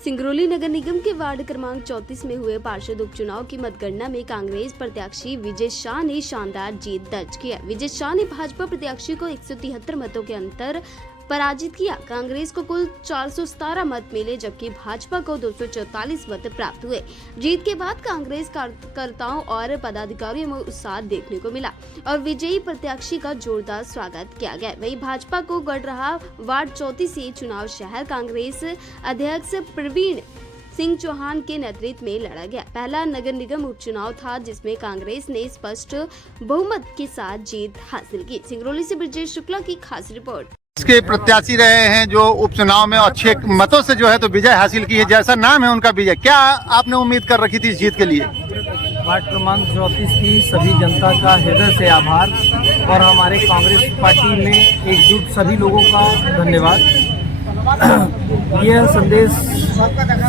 सिंगरौली नगर निगम के वार्ड क्रमांक 34 में हुए पार्षद उपचुनाव की मतगणना में कांग्रेस प्रत्याशी विजय शाह ने शानदार जीत दर्ज की है। विजय शाह ने भाजपा प्रत्याशी को 173 मतों के अंतर पराजित किया। कांग्रेस को कुल 417 मत मिले, जबकि भाजपा को 244 मत प्राप्त हुए। जीत के बाद कांग्रेस कार्यकर्ताओं और पदाधिकारियों में उत्साह देखने को मिला और विजयी प्रत्याशी का जोरदार स्वागत किया गया। वहीं भाजपा को गढ़ वार्ड 34 से चुनाव शहर कांग्रेस अध्यक्ष प्रवीण सिंह चौहान के नेतृत्व में लड़ा गया। पहला नगर निगम उपचुनाव था जिसमें कांग्रेस ने स्पष्ट बहुमत के साथ जीत हासिल की। सिंगरौली से ब्रजेश शुक्ला की खास रिपोर्ट। इसके प्रत्याशी रहे हैं जो उपचुनाव में अच्छे मतों से जो है तो विजय हासिल की है। जैसा नाम है उनका विजय, क्या आपने उम्मीद कर रखी थी इस जीत के लिए? वार्ड क्रमांक 34 की सभी जनता का हृदय से आभार और हमारे कांग्रेस पार्टी में एकजुट सभी लोगों का धन्यवाद। यह संदेश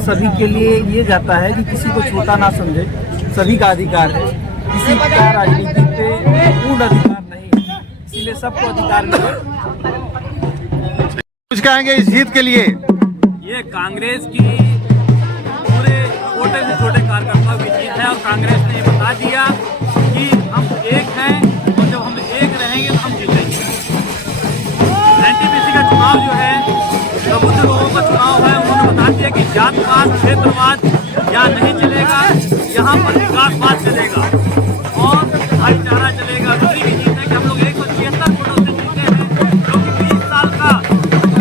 सभी के लिए ये जाता है कि किसी को छोटा ना समझे, सभी का अधिकार है, किसी का राजनीति पे पूर्ण अधिकार नहीं है, इसीलिए सबको अधिकार मिले। कुछ कहेंगे इस जीत के लिए? ये कांग्रेस की पूरे छोटे से छोटे कार्यकर्ताओं की जीत है और कांग्रेस ने ये बता दिया कि हम एक हैं और जब हम एक रहेंगे तो हम जीतेंगे। एनटीपीसी का चुनाव जो है प्रबुद्ध लोगों का चुनाव है। उन्होंने बता दिया कि जातवाद क्षेत्रवाद यहाँ नहीं चलेगा, यहाँ पर विकासवाद चलेगा और भाईचारा चलेगा। दूसरी की जीत है कि हम लोग 176 वोटों से जीते हैं, जो कि 20 साल का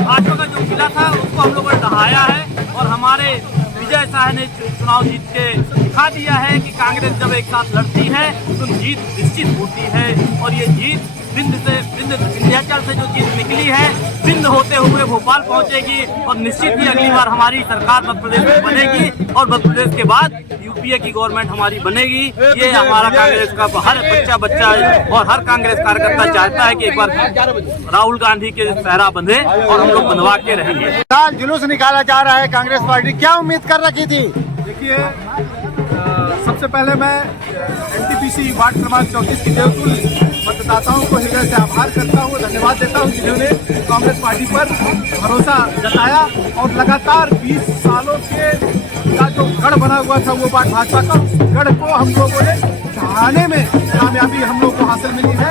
भाजपा का जो किला था उसको हम लोगों ने दहाया है और हमारे विजय शाह ने चुनाव जीत के दिखा दिया है कि कांग्रेस जब एक साथ लड़ती है तो जीत निश्चित होती है। और ये जीत विंध्याचल से जो जीत निकली है, विंध्य होते हुए भोपाल पहुंचेगी और निश्चित ही अगली बार हमारी सरकार मध्य प्रदेश में बनेगी और मध्य प्रदेश के बाद यूपीए की गवर्नमेंट हमारी बनेगी। ये हमारा कांग्रेस का हर बच्चा और हर कांग्रेस कार्यकर्ता चाहता है कि एक बार राहुल गांधी के सहरा बंधे और हम लोग बंधवा के रहेंगे। जुलूस निकाला जा रहा है कांग्रेस पार्टी, क्या उम्मीद कर रखी थी? देखिए, सबसे पहले मैं एनटीपीसी वार्ड क्रमांक 34 की देवतुल मतदाताओं को हृदय से आभार करता हूँ, धन्यवाद देता हूँ जिन्होंने कांग्रेस पार्टी पर भरोसा जताया और लगातार 20 सालों का जो गढ़ बना हुआ था वो बात भाजपा का, उस गढ़ को हम लोगों ने ढहाने में कामयाबी हम लोग को हासिल मिली है।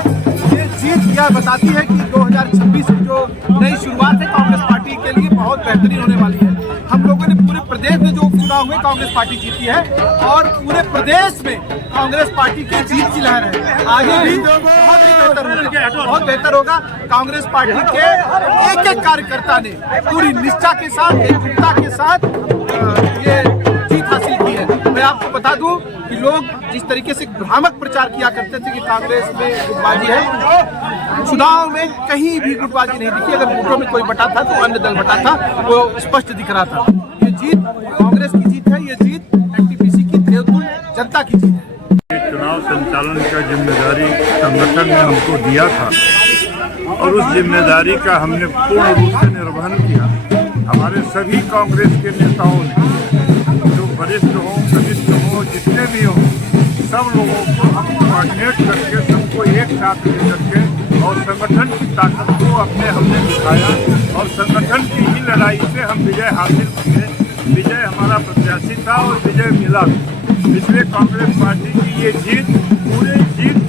ये जीत यह बताती है कि 2026 की जो नई शुरुआत है कांग्रेस पार्टी के लिए बहुत बेहतरीन होने वाली है। हम लोगों ने पूरे प्रदेश में जो उपचुनाव हुए कांग्रेस पार्टी जीती है और पूरे प्रदेश में कांग्रेस पार्टी की जीत की लहर है। आगे भी बहुत बेहतर होगा। कांग्रेस पार्टी के एक एक कार्यकर्ता ने पूरी निष्ठा के साथ, एकजुटता के साथ ये जीत हासिल की है। मैं आपको बता दूं कि लोग जिस तरीके से भ्रामक प्रचार किया करते थे कि कांग्रेस में गुटबाजी है, चुनाव में कहीं भी गुटबाजी नहीं दिखी। अगर वोटों में कोई बटा था तो अन्य दल बटा था, वो स्पष्ट दिख रहा था। ये जीत कांग्रेस की जीत है, ये जीत एनटीपीसी की देवतुल जनता की जीत है। चुनाव संचालन का जिम्मेदारी संगठन ने हमको दिया था और उस जिम्मेदारी का हमने पूर्ण रूप से निर्वहन किया। हमारे सभी कांग्रेस के नेताओं ने, जो वरिष्ठ हों, कनिष्ठ हों, जितने भी हों, सब लोगों को हम कोऑर्डिनेट करके सबको एक साथ ले करके और संगठन की ताकत को हमने दिखाया और संगठन की ही लड़ाई से हम विजय हासिल किए। विजय हमारा प्रत्याशी था और विजय मिला। इसलिए कांग्रेस पार्टी की ये जीत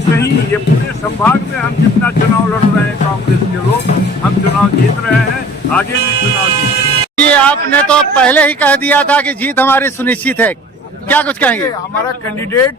से ही, ये पूरे संभाग में हम जितना चुनाव लड़ रहे हैं कांग्रेस के लोग, हम चुनाव जीत रहे हैं, आगे भी चुनाव जीत। ये आपने तो पहले ही कह दिया था कि जीत हमारी सुनिश्चित है, क्या कुछ कहेंगे? हमारा कैंडिडेट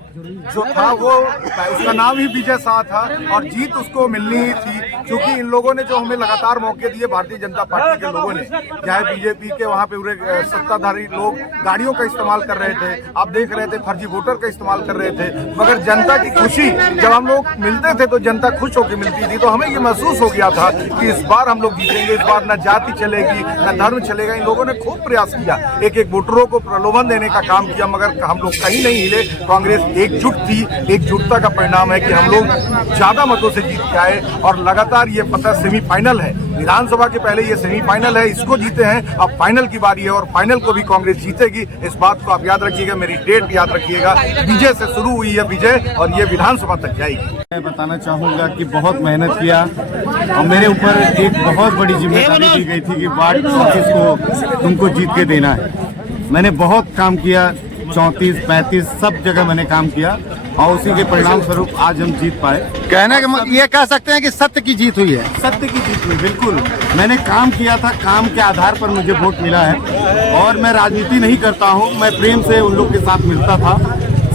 जो था वो उसका नाम ही विजय शाह था और जीत उसको मिलनी ही थी, क्योंकि इन लोगों ने जो हमें लगातार मौके दिए, भारतीय जनता पार्टी के लोगों ने, चाहे बीजेपी के वहाँ पे पूरे सत्ताधारी लोग गाड़ियों का इस्तेमाल कर रहे थे, आप देख रहे थे फर्जी वोटर का इस्तेमाल कर रहे थे, मगर जनता की खुशी, जब हम लोग मिलते थे तो जनता खुश होकर मिलती थी। तो हमें ये महसूस हो गया था कि इस बार हम लोग जीतेंगे, इस बार न जाति चलेगी न धर्म चलेगा। इन लोगों ने खूब प्रयास किया, एक एक वोटरों को प्रलोभन देने का काम किया, मगर हम लोग कहीं नहीं हिले। कांग्रेस एकजुट थी, एकजुटता का परिणाम है कि हम लोग ज्यादा मतों से जीत के आए और लगातार ये पता सेमीफाइनल है, विधानसभा के पहले ये सेमीफाइनल है, इसको जीते हैं, अब फाइनल की बारी है और फाइनल को भी कांग्रेस जीतेगी। इस बात को आप याद रखिएगा, मेरी डेट याद रखिएगा। विजय से शुरू हुई है विजय और ये विधानसभा तक जाएगी। मैं बताना चाहूँगा कि बहुत मेहनत किया और मेरे ऊपर एक बहुत बड़ी जिम्मेदारी दी गई थी कि वार्ड 34 को तुमको जीत के देना है मैंने बहुत काम किया, 34, 35 सब जगह मैंने काम किया और उसी के परिणाम स्वरूप आज हम जीत पाए। कहने का ये कह सकते हैं कि सत्य की जीत हुई है। सत्य की जीत हुई, बिल्कुल। मैंने काम किया था, काम के आधार पर मुझे वोट मिला है और मैं राजनीति नहीं करता हूँ, मैं प्रेम से उन लोग के साथ मिलता था,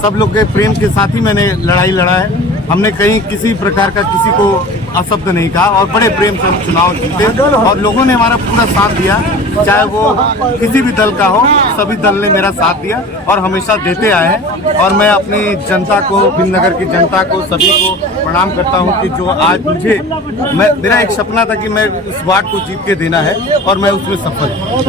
सब लोग के प्रेम के साथ ही मैंने लड़ाई लड़ा है। हमने कहीं किसी प्रकार का किसी को अशब्द नहीं कहा और बड़े प्रेम से हम चुनाव जीते और लोगों ने हमारा पूरा साथ दिया, चाहे वो किसी भी दल का हो, सभी दल ने मेरा साथ दिया और हमेशा देते आए हैं। और मैं अपनी जनता को, भीमनगर की जनता को, सभी को प्रणाम करता हूं कि जो आज मेरा एक सपना था कि मैं इस वार्ड को जीत के देना है और मैं उसमें सफल हूँ।